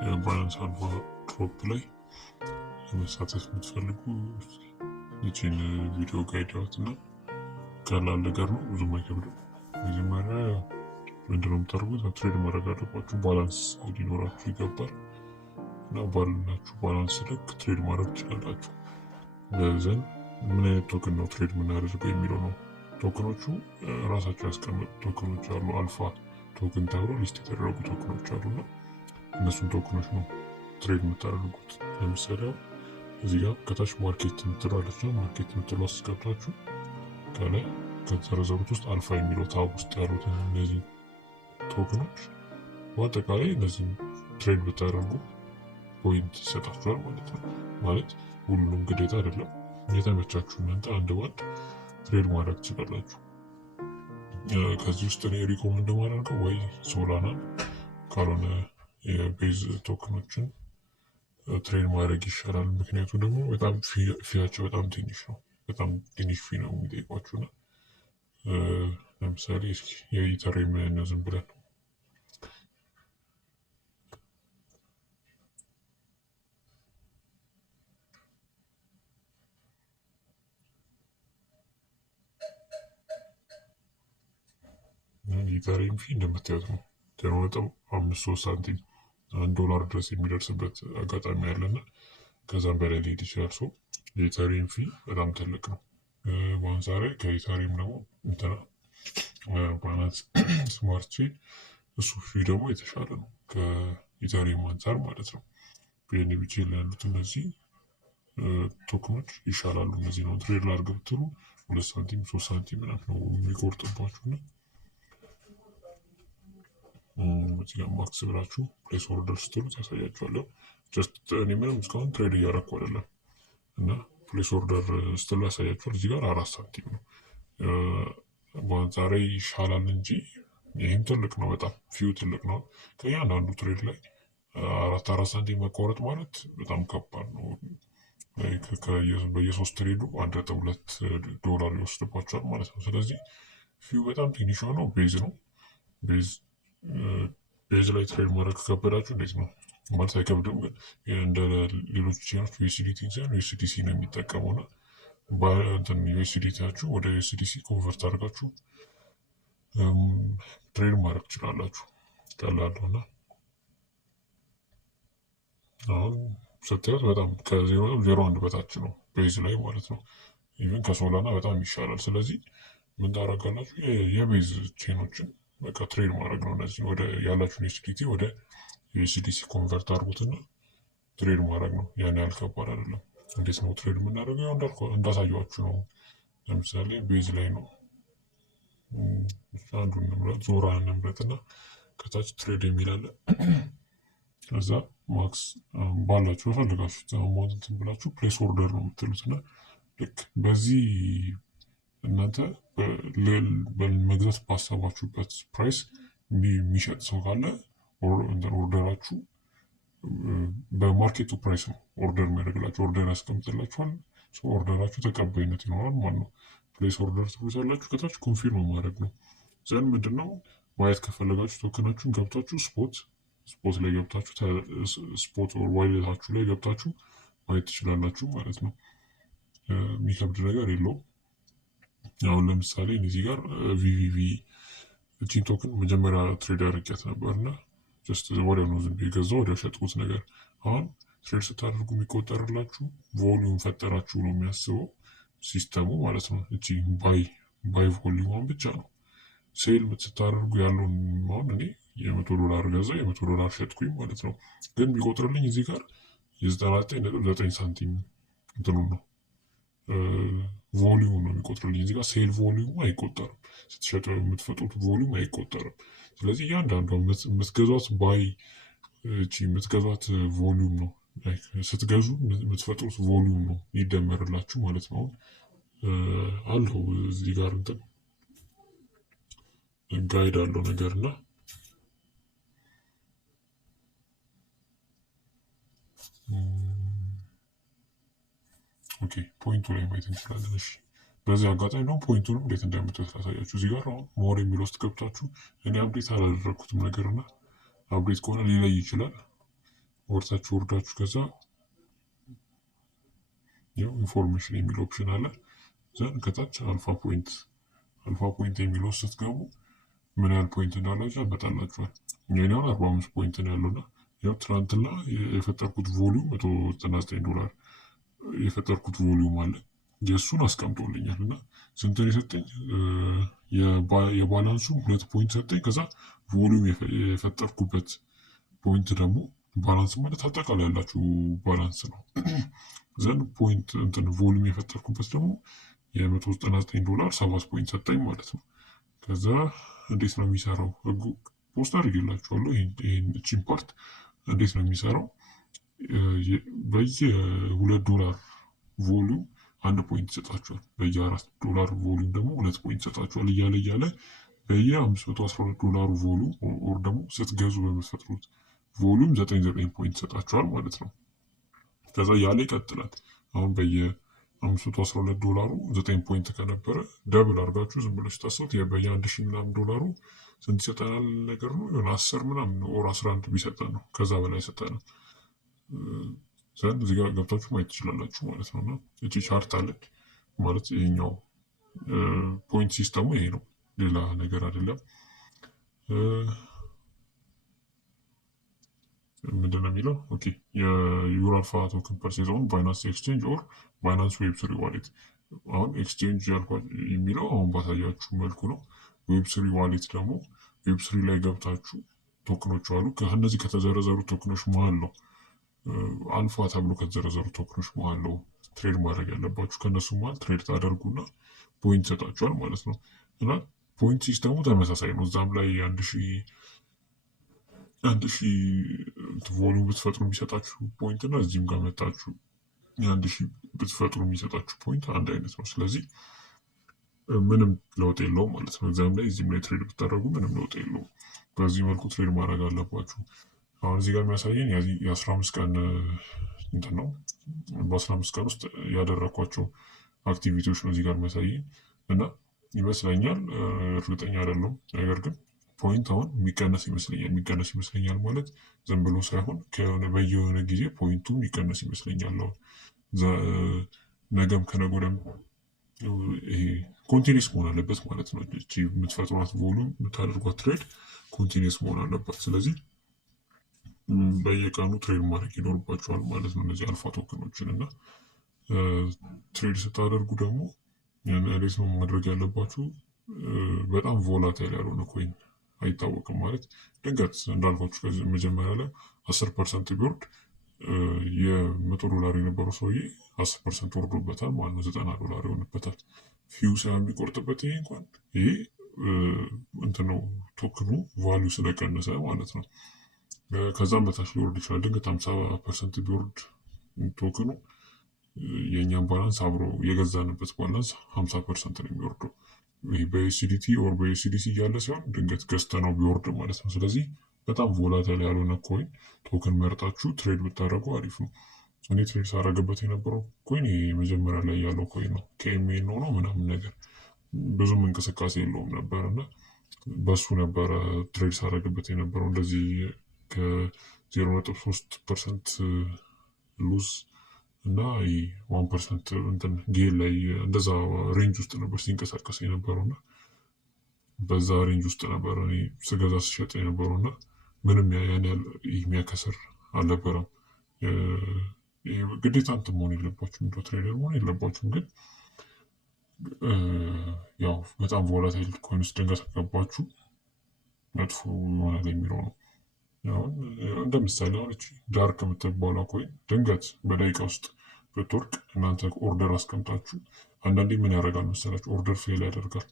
ባይናንስ አልፋ ድሮፕ ላይ ለመሳተፍ የምትፈልጉ ይችን ቪዲዮ ጋይድ ያዋትና ቀላል ነገር ነው፣ ብዙም አይከብድም። መጀመሪያ ምንድነው የምታደርጉት? ትሬድ ማድረግ አለባችሁ። ባላንስ ሊኖራችሁ ይገባል እና ባላችሁ ባላንስ ልክ ትሬድ ማድረግ ትችላላችሁ። ዘን ምን አይነት ቶክን ነው ትሬድ የምናደርገው የሚለው ነው። ቶክኖቹ ራሳቸው ያስቀመጡ ቶክኖች አሉ። አልፋ ቶክን ተብሎ ሊስት የተደረጉ ቶክኖች አሉና እነሱን ቶክኖች ነው ትሬድ የምታደርጉት። ለምሳሌ እዚህ ጋር ከታች ማርኬት የምትላለች ነው። ማርኬት የምትለው ውስጥ ገብታችሁ ከላይ ከተዘረዘሩት ውስጥ አልፋ የሚለው ታብ ውስጥ ያሉትን እነዚህ ቶክኖች በአጠቃላይ እነዚህም ትሬድ ብታደርጉ ፖይንት ይሰጣችኋል ማለት ነው። ማለት ሁሉም ግዴታ አይደለም። የተመቻችሁ እናንተ አንድ ባንድ ትሬድ ማድረግ ትችላላችሁ። ከዚህ ውስጥ እኔ ሪኮመንድ ማደርገው ወይ ሶላና ካልሆነ የቤዝ ቶክኖችን ትሬድ ማድረግ ይሻላል። ምክንያቱ ደግሞ በጣም ፊያቸው በጣም ትንሽ ነው። በጣም ትንሽ ፊ ነው የሚጠይቋችሁና ለምሳሌ እስኪ የኢተሬም ዝም ብለን ኢተሬም ፊ እንደምታዩት ነው 0.53 ሳንቲም $1 ድረስ የሚደርስበት አጋጣሚ ያለና ከዛም በላይ ሊሄድ ይችላል። ሰው የኢተሬም ፊ በጣም ትልቅ ነው። በአንጻሩ ከኢተሬም ደግሞ እንትና ባይናንስ ስማርት ቼን እሱ ፊ ደግሞ የተሻለ ነው ከኢተሬም አንጻር ማለት ነው። ቢኤንቢ ቼን ያሉት እነዚህ ቶክኖች ይሻላሉ። እነዚህ ነው ትሬድ ላድርግ ብትሉ 2 ሳንቲም 3 ሳንቲም ምናምን ነው የሚቆርጥባችሁና እዚህ ጋር ማክስ ብላችሁ ፕሌስ ኦርደር ስትሉት ያሳያችኋለሁ። ጀስት እኔ ምንም እስካሁን ትሬድ እያደረኩ አይደለም እና ፕሌስ ኦርደር ስትሉ ያሳያችኋል። እዚህ ጋር 4 ሳንቲም ነው። በአንጻሩ ይሻላል እንጂ ይህም ትልቅ ነው። በጣም ፊው ትልቅ ነው። ከእያንዳንዱ ትሬድ ላይ 4 ሳንቲም መቆረጥ ማለት በጣም ከባድ ነው። በየ3 ትሬዱ $1.2 ይወስድባቸዋል ማለት ነው። ስለዚህ ፊው በጣም ትንሽ ነው። ቤዝ ነው። ቤዝ ላይ ትሬድ ማድረግ ከከበዳችሁ እንዴት ነው ማለት አይከብድም፣ ግን እንደ ሌሎች ቼኖች ዩኤስዲቲ ሳይሆን ዩኤስዲሲ ነው የሚጠቀመው እና ዩኤስዲቲያችሁ ወደ ዩኤስዲሲ ኮንቨርት አድርጋችሁ ትሬድ ማድረግ ትችላላችሁ። ቀላል ነው እና አሁን ስታዩት በጣም ከ0.01 በታች ነው ቤዝ ላይ ማለት ነው። ኢቨን ከሶላና በጣም ይሻላል። ስለዚህ ምን ታደርጋላችሁ? የቤዝ ቼኖችን በቃ ትሬድ ማድረግ ነው። እነዚህ ወደ ያላችሁን ዩኤስዲቲ ወደ ዩኤስዲሲ ኮንቨርት አድርጉትና ትሬድ ማድረግ ነው። ያን ያህል ከባድ አይደለም። እንዴት ነው ትሬድ የምናደርገው? ያው እንዳሳያችሁ ነው። ለምሳሌ ቤዝ ላይ ነው አንዱን ንምረጥ፣ ዞራን ንምረጥና ከታች ትሬድ የሚላለ ከዛ ማክስ ባላችሁ በፈልጋችሁት አማውንት ብላችሁ ፕሌስ ኦርደር ነው የምትሉትና ልክ በዚህ እናንተ መግዛት ባሰባችሁበት ፕራይስ የሚሸጥ ሰው ካለ ኦርደራችሁ በማርኬቱ ፕራይስ ነው ኦርደር የሚያደርግላችሁ። ኦርደር ያስቀምጥላችኋል። ኦርደራችሁ ተቀባይነት ይኖራል ማለት ነው። ፕሌስ ኦርደር ትሉታላችሁ። ከታች ኮንፊርም ማድረግ ነው። ዘን ምንድነው ማየት ከፈለጋችሁ ቶክናችሁን ገብታችሁ ስፖት ላይ ገብታችሁ ስፖት ዋሌታችሁ ላይ ገብታችሁ ማየት ትችላላችሁ ማለት ነው። የሚከብድ ነገር የለውም። አሁን ለምሳሌ እዚህ ጋር ቪቪቪ እቺን ቶክን መጀመሪያ ትሬድ አድርጊያት ነበርና ጀስት ወዲያው ነው ዝም ብዬ ገዛው ወዲያው ሸጥኩት ነገር። አሁን ትሬድ ስታደርጉ የሚቆጠርላችሁ ቮሊዩም ፈጠራችሁ ነው የሚያስበው ሲስተሙ ማለት ነው። እቺ ባይ ቮሊዩም ብቻ ነው። ሴል ስታደርጉ ያለውን አሁን እኔ $100 ገዛ $100 ሸጥኩኝ ማለት ነው። ግን የሚቆጥርልኝ እዚህ ጋር የ99.9 ሳንቲም እንትኑ ነው ቮሊዩም ነው የሚቆጥርልኝ። እዚህ ጋር ሴል ቮሊዩም አይቆጠርም። ስትሸጡ የምትፈጡት ቮሊዩም አይቆጠርም። ስለዚህ እያንዳንዷ የምትገዟት የምትገዟት ቮሊዩም ነው ስትገዙ የምትፈጥሩት ቮሊዩም ነው ይደመርላችሁ ማለት ነው። አለው እዚህ ጋር እንትን ጋይድ አለው ነገርና ኦኬ ፖይንቱ ላይ ማየት እንችላለን። እሺ በዚህ አጋጣሚ ደግሞ ፖይንቱንም እንዴት እንደምትወስድ ላሳያችሁ። እዚህ ጋር አሁን ሞር የሚል ውስጥ ገብታችሁ እኔ አፕዴት አላደረኩትም ነገርና አፕዴት ከሆነ ሊለይ ይችላል። ወርታችሁ ወርዳችሁ ከዛ ያው ኢንፎርሜሽን የሚል ኦፕሽን አለ። ዘን ከታች አልፋ ፖይንት የሚለው ስትገቡ ምን ያህል ፖይንት እንዳላችሁ ያመጣላችኋል። የኔ አሁን 45 ፖይንት ነው ያለውና ያው ትናንትና የፈጠርኩት ቮሊዩም $199 የፈጠርኩት ቮሊዩም አለ የእሱን አስቀምጦልኛል እና ስንትን የሰጠኝ የባላንሱ 2 ፖይንት ሰጠኝ። ከዛ ቮሊዩም የፈጠርኩበት ፖይንት ደግሞ ባላንስ ማለት አጠቃላይ ያላችሁ ባላንስ ነው። ዘንድ ፖይንት እንትን ቮሊዩም የፈጠርኩበት ደግሞ $199 7 ፖይንት ሰጠኝ ማለት ነው። ከዛ እንዴት ነው የሚሰራው? ህጉ ፖስት አድርጌላችኋለሁ። ይህን ፓርት እንዴት ነው የሚሰራው? በየ$2 ቮሊዩም 1 ፖይንት ይሰጣችኋል። በየ$4 ቮሊዩም ደግሞ 2 ፖይንት ይሰጣችኋል። እያለ በየ$512 ቮሊዩም ኦር ደግሞ ስትገዙ በምትፈጥሩት ቮሊዩም 99 ፖይንት ይሰጣችኋል ማለት ነው። ከዛ ያለ ይቀጥላል። አሁን $512 9 ፖይንት ከነበረ ደብል አድርጋችሁ ዝም ብሎ ስታስቡት በየ$1000 ምናምን ዶላሩ ስንት ይሰጠናል ነገር ነው የሆነ 10 ምናምን ኦር 11 ቢሰጠን ነው ከዛ በላይ ይሰጠናል። ዘንድ እዚህ ጋር ገብታችሁ ማየት ትችላላችሁ ማለት ነው። እና እቺ ቻርት አለች ማለት ይሄኛው ፖይንት ሲስተሙ ይሄ ነው፣ ሌላ ነገር አይደለም። ምንድን ነው የሚለው? ኦኬ የዩር አልፋ ቶክን ፐርቼዝ ኦን ባይናንስ ኤክስቼንጅ ኦር ባይናንስ ዌብ3 ዋሌት። አሁን ኤክስቼንጅ የሚለው አሁን ባሳያችሁ መልኩ ነው። ዌብ3 ዋሌት ደግሞ ዌብ3 ላይ ገብታችሁ ቶክኖች አሉ። ከእነዚህ ከተዘረዘሩ ቶክኖች መሀል ነው አልፋ ተብሎ ከተዘረዘሩ ቶክኖች መሀል ነው ትሬድ ማድረግ ያለባችሁ። ከእነሱ መሀል ትሬድ ታደርጉና ፖይንት ይሰጣችኋል ማለት ነው። እና ፖይንት ሲስተሙ ተመሳሳይ ነው። እዛም ላይ አንድ ሺህ ቮሊዩም ብትፈጥሩ የሚሰጣችሁ ፖይንት እና እዚህም ጋር መጣችሁ የ1000 ብትፈጥሩ የሚሰጣችሁ ፖይንት አንድ አይነት ነው። ስለዚህ ምንም ለውጥ የለውም ማለት ነው። እዚያም ላይ እዚህም ላይ ትሬድ ብታደርጉ ምንም ለውጥ የለውም። በዚህ መልኩ ትሬድ ማድረግ አለባችሁ። አሁን እዚህ ጋር የሚያሳየን የ15 ቀን እንትን ነው። በ15 ቀን ውስጥ ያደረኳቸው አክቲቪቲዎች ነው እዚህ ጋር የሚያሳየን እና ይመስለኛል፣ እርግጠኛ አይደለሁም፣ ነገር ግን ፖይንት አሁን የሚቀነስ ይመስለኛል ማለት ዝም ብሎ ሳይሆን በየሆነ ጊዜ ፖይንቱ የሚቀነስ ይመስለኛል። ነገም ከነገ ወዲያም ይሄ ኮንቲኒስ መሆን አለበት ማለት ነው። እቺ የምትፈጥሯት ቮሉም የምታደርጓት ትሬድ ኮንቲኒስ መሆን አለባት። ስለዚህ በየቀኑ ትሬድ ማድረግ ይኖርባቸዋል ማለት ነው እነዚህ አልፋ ቶክኖችን። እና ትሬድ ስታደርጉ ደግሞ እንዴት ነው ማድረግ ያለባችሁ? በጣም ቮላታይል ያልሆነ ኮይን አይታወቅም ማለት ድንገት እንዳልኳችሁ ከዚህ መጀመሪያ ላይ 10% ቢወርድ $100 የነበረው ሰውዬ 10% ወርዶበታል ማለት ነው። $90 ይሆንበታል። ፊው ሳይሆን የሚቆርጥበት ይሄ እንኳን ይሄ እንትን ነው ቶክኑ ቫሊዩ ስለቀነሰ ማለት ነው። ከዛም በታች ሊወርድ ይችላል። ድንገት 50% ቢወርድ ቶክኑ የእኛም ባላንስ አብሮ የገዛንበት ባላንስ 50% ነው የሚወርደው። ይህ በዩኤስዲቲ ኦር በዩኤስዲሲ እያለ ሲሆን ድንገት ገዝተ ነው ቢወርድ ማለት ነው። ስለዚህ በጣም ቮላታይል ያልሆነ ኮይን ቶክን መርጣችሁ ትሬድ ብታደረጉ አሪፍ ነው። እኔ ትሬድ ሳረግበት የነበረው ኮይን መጀመሪያ ላይ ያለው ኮይን ነው። ከኤምኤን ነው ምናምን ነገር ብዙም እንቅስቃሴ የለውም ነበር እና በሱ ነበረ ትሬድ ሳረግበት የነበረው። እንደዚህ ከ0.3% ሉዝ እና 1% እንትን ጌል ላይ እንደዛ ሬንጅ ውስጥ ነበር ሲንቀሳቀስ የነበረው እና በዛ ሬንጅ ውስጥ ነበር እኔ ስገዛ ስሸጥ የነበረው እና ምንም ያን ያህል የሚያከስር አልነበረም። ግዴታ እንትን መሆን የለባችሁም፣ እንደ ትሬደር መሆን የለባችሁም። ግን ያው በጣም ቮላታይል ኮይን ውስጥ ድንገት ከገባችሁ መጥፎ ይሆናል የሚለው ነው። አሁን እንደ ምሳሌ አሁን ዳርክ የምትባለው ኮይን ድንገት በደቂቃ ውስጥ ብትወርቅ እናንተ ኦርደር አስቀምጣችሁ አንዳንዴ ምን ያደርጋል መሰላችሁ? ኦርደር ፌል ያደርጋል።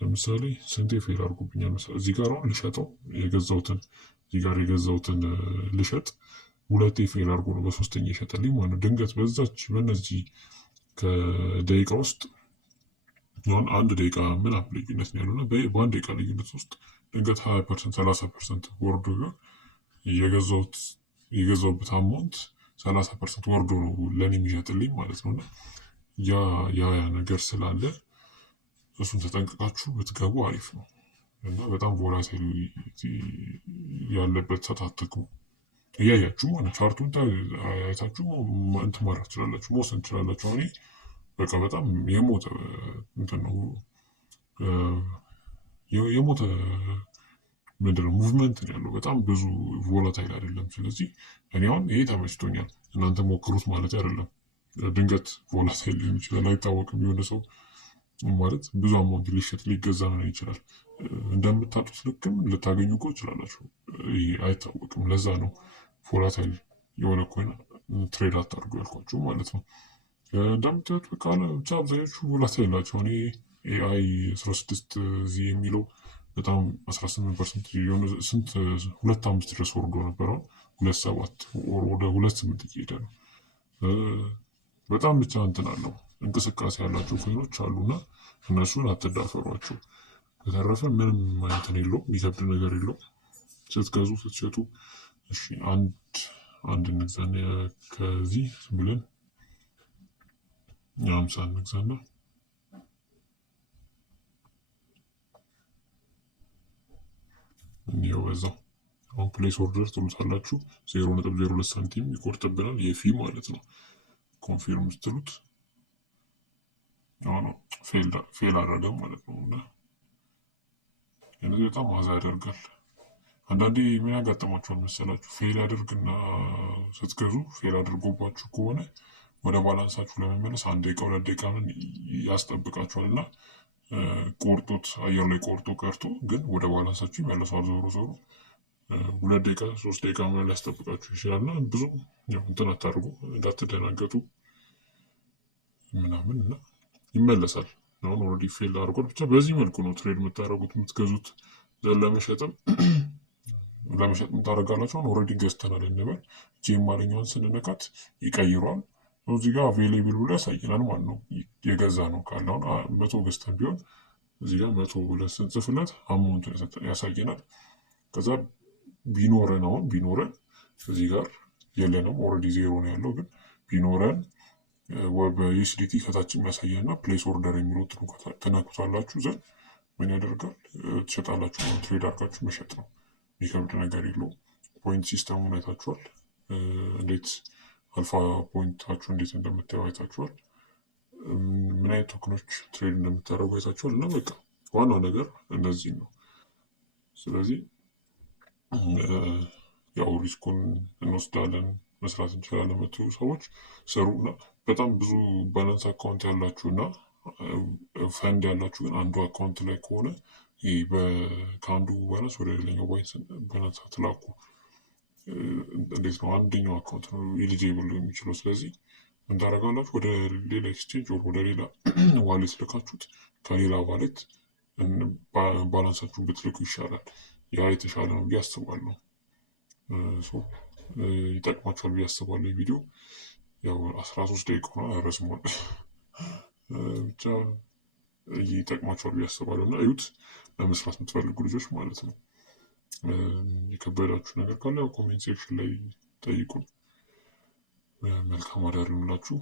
ለምሳሌ ስንቴ ፌል አድርጎብኛል መሰለህ? እዚህ ጋር አሁን ልሸጠው የገዛሁትን ልሸጥ 2 ፌል አድርጎ ነው በ3ኛ ይሸጠልኝ ማለት ነው። ድንገት በእነዚህ ከደቂቃ ውስጥ አንድ ደቂቃ ምናምን ልዩነት ነው ያለውና በአንድ ደቂቃ ልዩነት ውስጥ ድንገት 20% 30% ወርዶ ቢሆን የገዛሁበት አማውንት 30% ወርዶ ነው ለእኔ የሚሸጥልኝ ማለት ነው። እና ያ ነገር ስላለ እሱን ተጠንቅቃችሁ ብትገቡ አሪፍ ነው። እና በጣም ቮላታይል ያለበት ሰዓት አትግቡ። እያያችሁ ማለት ቻርቱን አይታችሁ እንትን ማድረግ ትችላላችሁ፣ መወሰን ትችላላችሁ። አሁን በቃ በጣም የሞተ እንትን ነው የሞተ ምንድነው ሙቭመንት ነው ያለው። በጣም ብዙ ቮላታይል አይደለም። ስለዚህ እኔ አሁን ይሄ ተመችቶኛል። እናንተ ሞክሩት ማለት አይደለም። ድንገት ቮላታይል ሊሆን ይችላል፣ አይታወቅም። የሆነ ሰው ማለት ብዙ አማውንት ሊሸጥ ሊገዛ ነው ይችላል። እንደምታጡት ልክም ልታገኙ እኮ ትችላላችሁ። ይሄ አይታወቅም። ለዛ ነው ቮላታይል የሆነ ኮይን ትሬድ አታድርጉ ያልኳችሁ ማለት ነው። እንደምታዩት በቃ ብቻ አብዛኞቹ ቮላታይል ናቸው። እኔ ኤአይ 16 እዚህ የሚለው በጣም 18% የሆነ ስንት 2.5 ድረስ ወርዶ ነበረ። 2.7 ወደ 2.8 እየሄደ ነው። በጣም ብቻ እንትን አለው እንቅስቃሴ ያላቸው ኮይኖች አሉና እነሱን አትዳፈሯቸው። በተረፈ ምንም እንትን የለውም፣ የሚከብድ ነገር የለውም። ስትገዙ ስትሸጡ እሺ አንድ እንግዛና ከዚህ ብለን 50 እንግዛና እንዲያው በዛው አሁን ፕሌስ ኦርደር ትሉታላችሁ። 0.02 ሳንቲም ይቆርጥብናል የፊ ማለት ነው። ኮንፊርም ስትሉት አሁን ፌል አደረገ ማለት ነው። እና እነዚህ በጣም ዋዛ ያደርጋል። አንዳንዴ ምን ያጋጥማችኋል መሰላችሁ? ፌል ያደርግና ስትገዙ ፌል አድርጎባችሁ ከሆነ ወደ ባላንሳችሁ ለመመለስ 1 ደቂቃ 2 ደቂቃ ምን ያስጠብቃችኋል እና ቆርጦት አየር ላይ ቆርጦ ቀርቶ ግን ወደ ባላንሳችሁ ይመለሳል። ዞሮ 2 ደቂቃ 3 ደቂቃ ምን ሊያስጠብቃችሁ ይችላል እና ብዙ እንትን አታድርጉ፣ እንዳትደናገጡ ምናምን እና ይመለሳል። አሁን ኦልሬዲ ፌል አድርጓል። ብቻ በዚህ መልኩ ነው ትሬድ የምታደርጉት የምትገዙት። ለመሸጥም ታደርጋላችሁ። አሁን ኦልሬዲ ገዝተናል እንበል። የማለኛውን ስንነካት ይቀይሯል። እዚህ ጋር አቬሌብል ብሎ ያሳየናል ማለት ነው። የገዛ ነው ካለ አሁን 100 ገዝተን ቢሆን እዚህ ጋር 100 ብለን ስንጽፍለት አማውንቱን ያሳየናል። ከዛ ቢኖረን እዚህ ጋር የለንም ኦልሬዲ ዜሮ ነው ያለው። ግን ቢኖረን በዩኤስዲቲ ከታች የሚያሳየንና ፕሌስ ኦርደር የሚለው ትነኩታላችሁ። ዘንድ ምን ያደርጋል? ትሸጣላችሁ። ትሬድ አድርጋችሁ መሸጥ ነው። የሚከብድ ነገር የለውም። ፖይንት ሲስተሙን አይታችኋል። እንዴት አልፋ ፖይንታችሁ እንዴት እንደምታዩ አይታችኋል። ምን አይነት ቶክኖች ትሬድ እንደምታደርጉ አይታችኋል። እና በቃ ዋናው ነገር እነዚህ ነው። ስለዚህ ያው ሪስኩን እንወስዳለን መስራት እንችላለን የምትሉ ሰዎች ስሩ እና በጣም ብዙ ባላንስ አካውንት ያላችሁ እና ፈንድ ያላችሁ ግን አንዱ አካውንት ላይ ከሆነ ከአንዱ ባላንስ ወደ ሌላኛው ባላንስ አትላኩ። እንዴት ነው? አንደኛው አካውንት ነው ኤሊጂብል የሚችለው። ስለዚህ ምን ታደርጋላችሁ? ወደ ሌላ ኤክስቼንጅ ወደ ሌላ ዋሌት ልካችሁት ከሌላ ዋሌት ባላንሳችሁን ብትልኩ ይሻላል። ያ የተሻለ ነው ብዬ አስባለሁ። ይጠቅማችኋል ብዬ አስባለሁ። ቪዲዮ ያው 13 ደቂቃ ነው ያረዝመዋል። ብቻ ይጠቅማችኋል ብዬ አስባለሁ እና እዩት፣ ለመስራት የምትፈልጉ ልጆች ማለት ነው። የከበዳችሁ ነገር ካለ ኮሜንት ሴክሽን ላይ ጠይቁን። መልካም አዳር ይሁንላችሁ።